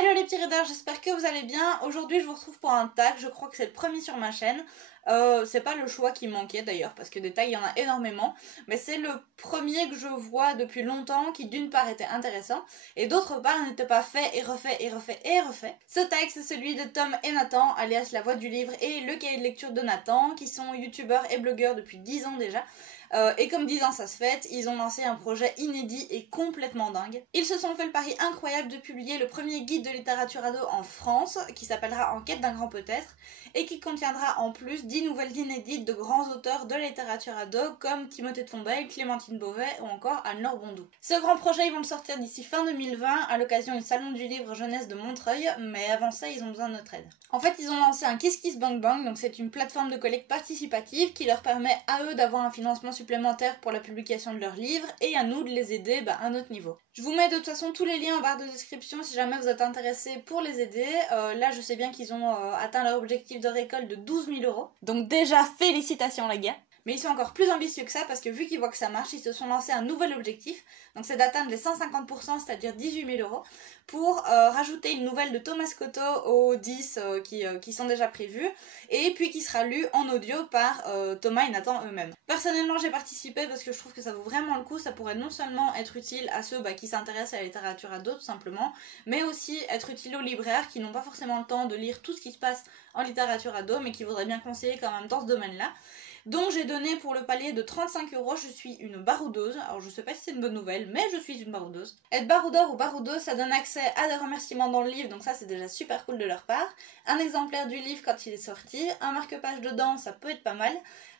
Hello les petits readers, j'espère que vous allez bien. Aujourd'hui je vous retrouve pour un tag, je crois que c'est le premier sur ma chaîne. C'est pas le choix qui manquait d'ailleurs parce que des tags il y en a énormément. Mais c'est le premier que je vois depuis longtemps qui d'une part était intéressant et d'autre part n'était pas fait et refait et refait et refait. Ce tag c'est celui de Tom et Nathan alias La Voix du Livre et le cahier de lecture de Nathan qui sont youtubeurs et blogueurs depuis 10 ans déjà. Et comme 10 ans ça se fête, ils ont lancé un projet inédit et complètement dingue. Ils se sont fait le pari incroyable de publier le premier guide de littérature ado en France, qui s'appellera En quête d'un grand peut-être, et qui contiendra en plus 10 nouvelles inédites de grands auteurs de la littérature ado comme Timothée de Fonbelle, Clémentine Beauvais ou encore Anne-Laure Bondou. Ce grand projet ils vont le sortir d'ici fin 2020 à l'occasion du salon du livre jeunesse de Montreuil, mais avant ça ils ont besoin de notre aide. En fait ils ont lancé un Kiss Kiss Bang Bang, donc c'est une plateforme de collecte participative qui leur permet à eux d'avoir un financement supplémentaire pour la publication de leurs livres et à nous de les aider à un autre niveau. Je vous mets de toute façon tous les liens en barre de description si jamais vous êtes intéressés pour les aider. Là je sais bien qu'ils ont atteint leur objectif de récolte de 12 000 €. Donc déjà félicitations les gars. Mais ils sont encore plus ambitieux que ça parce que vu qu'ils voient que ça marche, ils se sont lancés un nouvel objectif. Donc c'est d'atteindre les 150%, c'est-à-dire 18 000 €, pour rajouter une nouvelle de Thomas Cotto aux 10 qui sont déjà prévues. Et puis qui sera lue en audio par Thomas et Nathan eux-mêmes. Personnellement j'ai participé parce que je trouve que ça vaut vraiment le coup. Ça pourrait non seulement être utile à ceux qui s'intéressent à la littérature ado tout simplement, mais aussi être utile aux libraires qui n'ont pas forcément le temps de lire tout ce qui se passe en littérature ado mais qui voudraient bien conseiller quand même dans ce domaine-là. Donc j'ai donné pour le palier de 35 €, je suis une baroudeuse. Alors je sais pas si c'est une bonne nouvelle, mais je suis une baroudeuse. Être baroudeur ou baroudeuse, ça donne accès à des remerciements dans le livre, donc ça c'est déjà super cool de leur part. Un exemplaire du livre quand il est sorti, un marque-page dedans, ça peut être pas mal.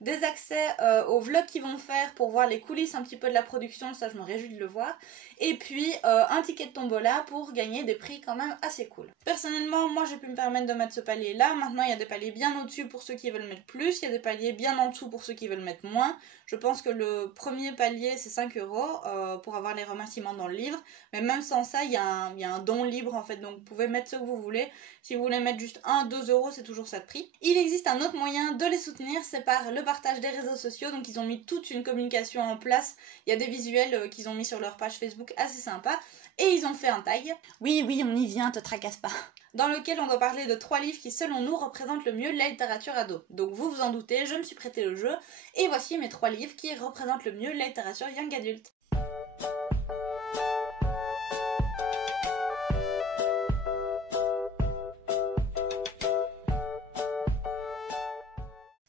Des accès aux vlogs qu'ils vont faire pour voir les coulisses un petit peu de la production, ça je me réjouis de le voir. Et puis un ticket de tombola pour gagner des prix quand même assez cool. Personnellement, moi j'ai pu me permettre de mettre ce palier là. Maintenant il y a des paliers bien au-dessus pour ceux qui veulent mettre plus, il y a des paliers bien en dessous pour ceux qui veulent mettre moins. Je pense que le premier palier c'est 5 € pour avoir les remerciements dans le livre. Mais même sans ça, il y a un don libre en fait, donc vous pouvez mettre ce que vous voulez. Si vous voulez mettre juste 1-2 €, c'est toujours ça de prix. Il existe un autre moyen de les soutenir, c'est par le partage des réseaux sociaux. Donc ils ont mis toute une communication en place. Il y a des visuels qu'ils ont mis sur leur page Facebook assez sympa. Et ils ont fait un tag. Oui, on y vient, te tracasse pas. Dans lequel on doit parler de 3 livres qui selon nous représentent le mieux la littérature ado. Donc vous vous en doutez, je me suis prêté au jeu. Et voici mes 3 livres qui représentent le mieux la littérature young adulte.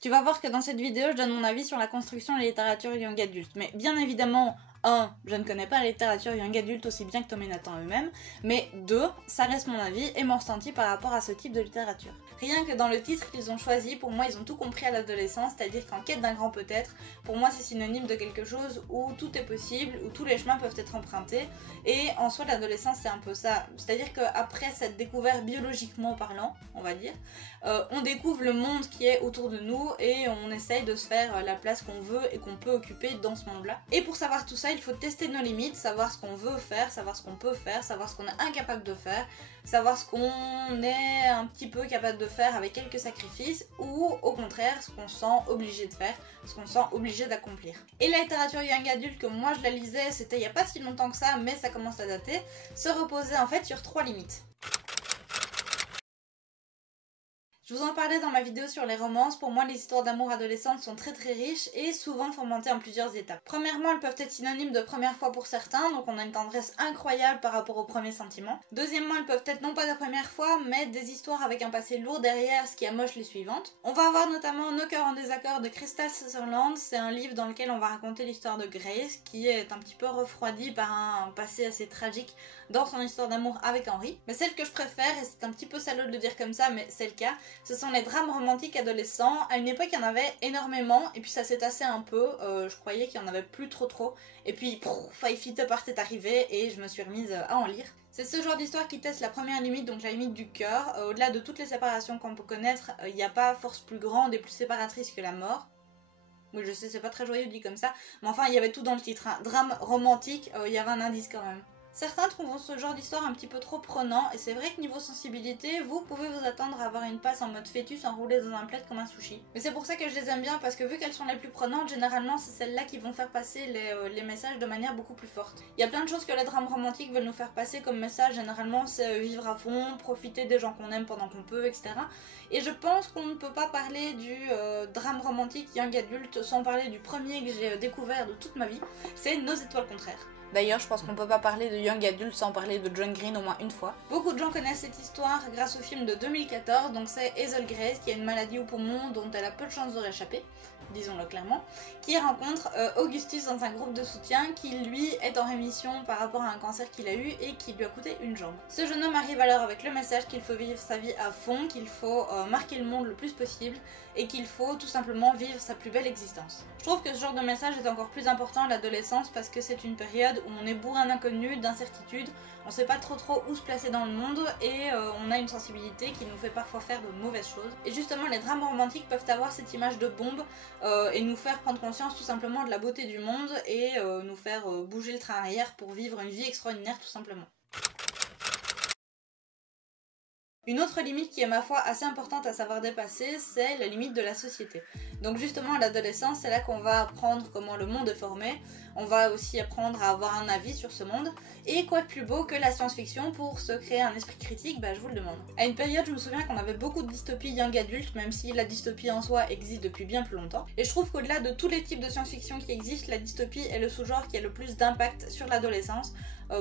Tu vas voir que dans cette vidéo, je donne mon avis sur la construction de la littérature young adulte. Mais bien évidemment, 1. Je ne connais pas la littérature young adulte aussi bien que Tom et Nathan eux-mêmes. Mais 2. Ça reste mon avis et mon ressenti par rapport à ce type de littérature. Rien que dans le titre qu'ils ont choisi, pour moi ils ont tout compris à l'adolescence, c'est-à-dire qu'en quête d'un grand peut-être, pour moi c'est synonyme de quelque chose où tout est possible, où tous les chemins peuvent être empruntés. Et en soi l'adolescence c'est un peu ça. C'est-à-dire qu'après cette découverte biologiquement parlant, on va dire, on découvre le monde qui est autour de nous et on essaye de se faire la place qu'on veut et qu'on peut occuper dans ce monde-là. Et pour savoir tout ça, il faut tester nos limites, savoir ce qu'on veut faire, savoir ce qu'on peut faire, savoir ce qu'on est incapable de faire, savoir ce qu'on est un petit peu capable de faire avec quelques sacrifices ou au contraire ce qu'on se sent obligé de faire, ce qu'on se sent obligé d'accomplir. Et la littérature young adulte que moi je la lisais, c'était il n'y a pas si longtemps que ça, mais ça commence à dater, se reposait en fait sur 3 limites. Je vous en parlais dans ma vidéo sur les romances, pour moi les histoires d'amour adolescentes sont très riches et souvent formatées en plusieurs étapes. Premièrement, elles peuvent être synonymes de première fois pour certains, donc on a une tendresse incroyable par rapport aux premiers sentiments. Deuxièmement, elles peuvent être non pas de première fois, mais des histoires avec un passé lourd derrière, ce qui amoche les suivantes. On va avoir notamment Nos cœurs en désaccord de Crystal Sutherland, c'est un livre dans lequel on va raconter l'histoire de Grace, qui est un petit peu refroidie par un passé assez tragique dans son histoire d'amour avec Henry. Mais celle que je préfère, et c'est un petit peu salaud de le dire comme ça, mais c'est le cas, ce sont les drames romantiques adolescents. À une époque, il y en avait énormément, et puis ça s'est tassé un peu. Je croyais qu'il y en avait plus trop. Et puis, Five Feet Apart est arrivé, et je me suis remise à en lire. C'est ce genre d'histoire qui teste la première limite, donc la limite du cœur. Au-delà de toutes les séparations qu'on peut connaître, il n'y a pas force plus grande et plus séparatrice que la mort. Oui, je sais, c'est pas très joyeux dit comme ça, mais enfin, il y avait tout dans le titre. Hein. Drame romantique, il y avait un indice quand même. Certains trouvent ce genre d'histoire un petit peu trop prenant, et c'est vrai que niveau sensibilité, vous pouvez vous attendre à avoir une passe en mode fœtus enroulée dans un plaid comme un sushi. Mais c'est pour ça que je les aime bien, parce que vu qu'elles sont les plus prenantes, généralement c'est celles-là qui vont faire passer les messages de manière beaucoup plus forte. Il y a plein de choses que les drames romantiques veulent nous faire passer comme message, généralement c'est vivre à fond, profiter des gens qu'on aime pendant qu'on peut, etc. Et je pense qu'on ne peut pas parler du drame romantique young adulte sans parler du premier que j'ai découvert de toute ma vie, c'est Nos étoiles contraires. D'ailleurs, je pense qu'on peut pas parler de young adult sans parler de John Green au moins une fois. Beaucoup de gens connaissent cette histoire grâce au film de 2014, donc c'est Hazel Grace qui a une maladie au poumon dont elle a peu de chances de réchapper, disons-le clairement, qui rencontre Augustus dans un groupe de soutien qui lui est en rémission par rapport à un cancer qu'il a eu et qui lui a coûté une jambe. Ce jeune homme arrive alors avec le message qu'il faut vivre sa vie à fond, qu'il faut marquer le monde le plus possible et qu'il faut tout simplement vivre sa plus belle existence. Je trouve que ce genre de message est encore plus important à l'adolescence parce que c'est une période où on est bourrin d'inconnus, d'incertitudes, on sait pas trop où se placer dans le monde et on a une sensibilité qui nous fait parfois faire de mauvaises choses. Et justement les drames romantiques peuvent avoir cette image de bombe et nous faire prendre conscience tout simplement de la beauté du monde et nous faire bouger le train arrière pour vivre une vie extraordinaire tout simplement. Une autre limite qui est ma foi assez importante à savoir dépasser, c'est la limite de la société. Donc justement à l'adolescence, c'est là qu'on va apprendre comment le monde est formé, on va aussi apprendre à avoir un avis sur ce monde, et quoi de plus beau que la science-fiction pour se créer un esprit critique, bah je vous le demande. À une période, je me souviens qu'on avait beaucoup de dystopies young adultes, même si la dystopie en soi existe depuis bien plus longtemps, et je trouve qu'au-delà de tous les types de science-fiction qui existent, la dystopie est le sous-genre qui a le plus d'impact sur l'adolescence,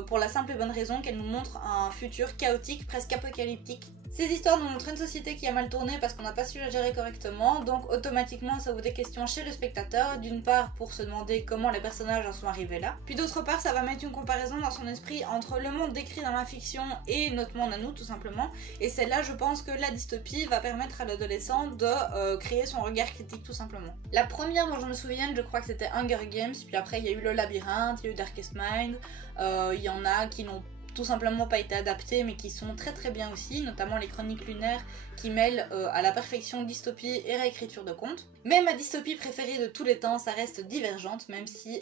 pour la simple et bonne raison qu'elle nous montre un futur chaotique, presque apocalyptique. Ces histoires nous montrent une société qui a mal tourné parce qu'on n'a pas su la gérer correctement, donc automatiquement ça ouvre des questions chez le spectateur, d'une part pour se demander comment les personnages en sont arrivés là, puis d'autre part ça va mettre une comparaison dans son esprit entre le monde décrit dans la fiction et notre monde à nous tout simplement, et c'est là je pense que la dystopie va permettre à l'adolescent de créer son regard critique tout simplement. La première dont je me souviens, je crois que c'était Hunger Games, puis après il y a eu Le Labyrinthe, il y a eu Darkest Mind, il y en a qui n'ont tout simplement pas été adaptés mais qui sont très bien aussi, notamment les Chroniques lunaires qui mêlent à la perfection dystopie et réécriture de contes. Mais ma dystopie préférée de tous les temps, ça reste Divergente, même si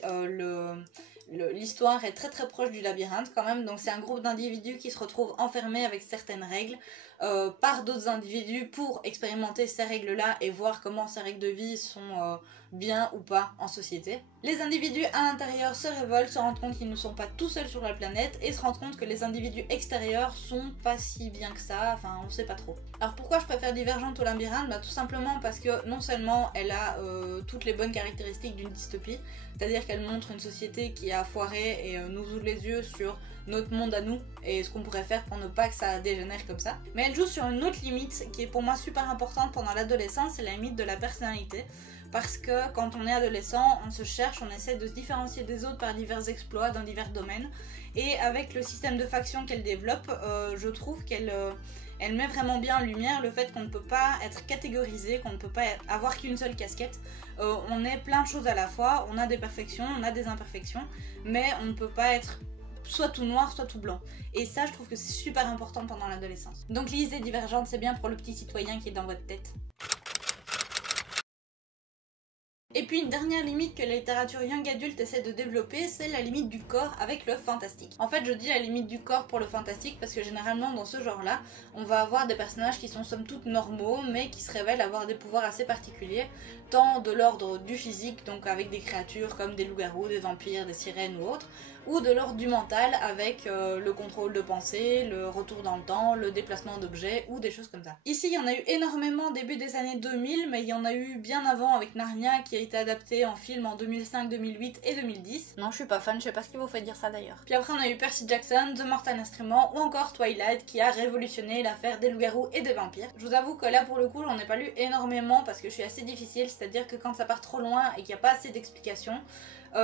l'histoire est très proche du Labyrinthe quand même, donc c'est un groupe d'individus qui se retrouvent enfermés avec certaines règles par d'autres individus pour expérimenter ces règles-là et voir comment ces règles de vie sont bien ou pas en société. Les individus à l'intérieur se révoltent, se rendent compte qu'ils ne sont pas tout seuls sur la planète et se rendent compte que les individus extérieurs sont pas si bien que ça, enfin on sait pas trop. Alors pourquoi je préfère Divergente au Labyrinthe? Bah tout simplement parce que non seulement elle a toutes les bonnes caractéristiques d'une dystopie, c'est-à-dire qu'elle montre une société qui a foiré et nous ouvre les yeux sur notre monde à nous et ce qu'on pourrait faire pour ne pas que ça dégénère comme ça. Mais elle joue sur une autre limite qui est pour moi super importante pendant l'adolescence, c'est la limite de la personnalité. Parce que quand on est adolescent, on se cherche, on essaie de se différencier des autres par divers exploits dans divers domaines. Et avec le système de faction qu'elle développe, je trouve qu'elle met vraiment bien en lumière le fait qu'on ne peut pas être catégorisé, qu'on ne peut pas avoir qu'une seule casquette. On est plein de choses à la fois, on a des perfections, on a des imperfections, mais on ne peut pas être soit tout noir, soit tout blanc. Et ça, je trouve que c'est super important pendant l'adolescence. Donc lisez Divergente, c'est bien pour le petit citoyen qui est dans votre tête. Et puis une dernière limite que la littérature young adulte essaie de développer, c'est la limite du corps avec le fantastique. En fait, je dis la limite du corps pour le fantastique parce que généralement dans ce genre-là, on va avoir des personnages qui sont somme toute normaux, mais qui se révèlent avoir des pouvoirs assez particuliers, tant de l'ordre du physique, donc avec des créatures comme des loups-garous, des vampires, des sirènes ou autres, ou de l'ordre du mental avec le contrôle de pensée, le retour dans le temps, le déplacement d'objets ou des choses comme ça. Ici, il y en a eu énormément début des années 2000, mais il y en a eu bien avant avec Narnia qui a été adapté en film en 2005, 2008 et 2010. Non, je suis pas fan, je sais pas ce qui vous fait dire ça d'ailleurs. Puis après, on a eu Percy Jackson, The Mortal Instrument ou encore Twilight qui a révolutionné l'affaire des loups-garous et des vampires. Je vous avoue que là, pour le coup, j'en ai pas lu énormément parce que je suis assez difficile, c'est-à-dire que quand ça part trop loin et qu'il n'y a pas assez d'explications,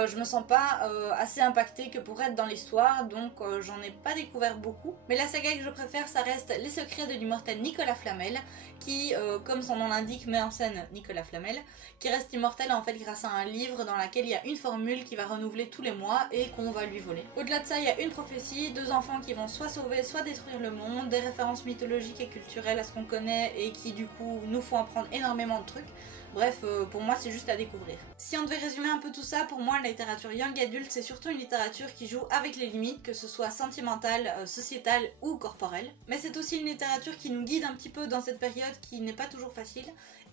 je me sens pas assez impactée que pour être dans l'histoire, donc j'en ai pas découvert beaucoup. Mais la saga que je préfère, ça reste Les Secrets de l'immortel Nicolas Flamel, qui, comme son nom l'indique, met en scène Nicolas Flamel, qui reste immortel en fait grâce à un livre dans lequel il y a une formule qui va renouveler tous les mois et qu'on va lui voler. Au-delà de ça, il y a une prophétie, deux enfants qui vont soit sauver, soit détruire le monde, des références mythologiques et culturelles à ce qu'on connaît et qui du coup nous font apprendre énormément de trucs. Bref, pour moi c'est juste à découvrir. Si on devait résumer un peu tout ça, pour moi la littérature young adulte c'est surtout une littérature qui joue avec les limites, que ce soit sentimentale, sociétale ou corporelle. Mais c'est aussi une littérature qui nous guide un petit peu dans cette période qui n'est pas toujours facile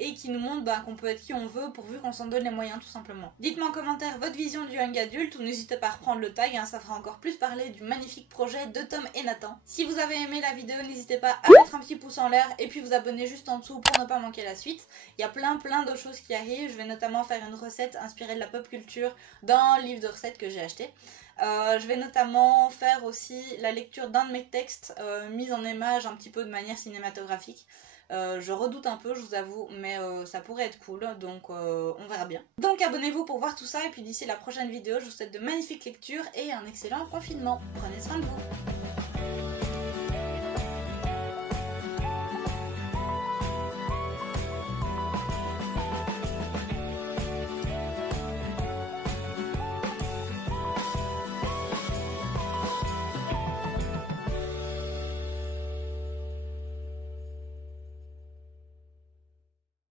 et qui nous montre qu'on peut être qui on veut pourvu qu'on s'en donne les moyens tout simplement. Dites-moi en commentaire votre vision du young adulte ou n'hésitez pas à reprendre le tag, ça fera encore plus parler du magnifique projet de Tom et Nathan. Si vous avez aimé la vidéo, n'hésitez pas à mettre un petit pouce en l'air et puis vous abonner juste en dessous pour ne pas manquer la suite. Il y a plein d'autres choses qui arrivent, je vais notamment faire une recette inspirée de la pop culture dans le livre de recettes que j'ai acheté. Je vais notamment faire aussi la lecture d'un de mes textes mis en image un petit peu de manière cinématographique. Je redoute un peu, je vous avoue, mais ça pourrait être cool, donc on verra bien. Donc abonnez-vous pour voir tout ça, et puis d'ici la prochaine vidéo, je vous souhaite de magnifiques lectures et un excellent confinement. Prenez soin de vous.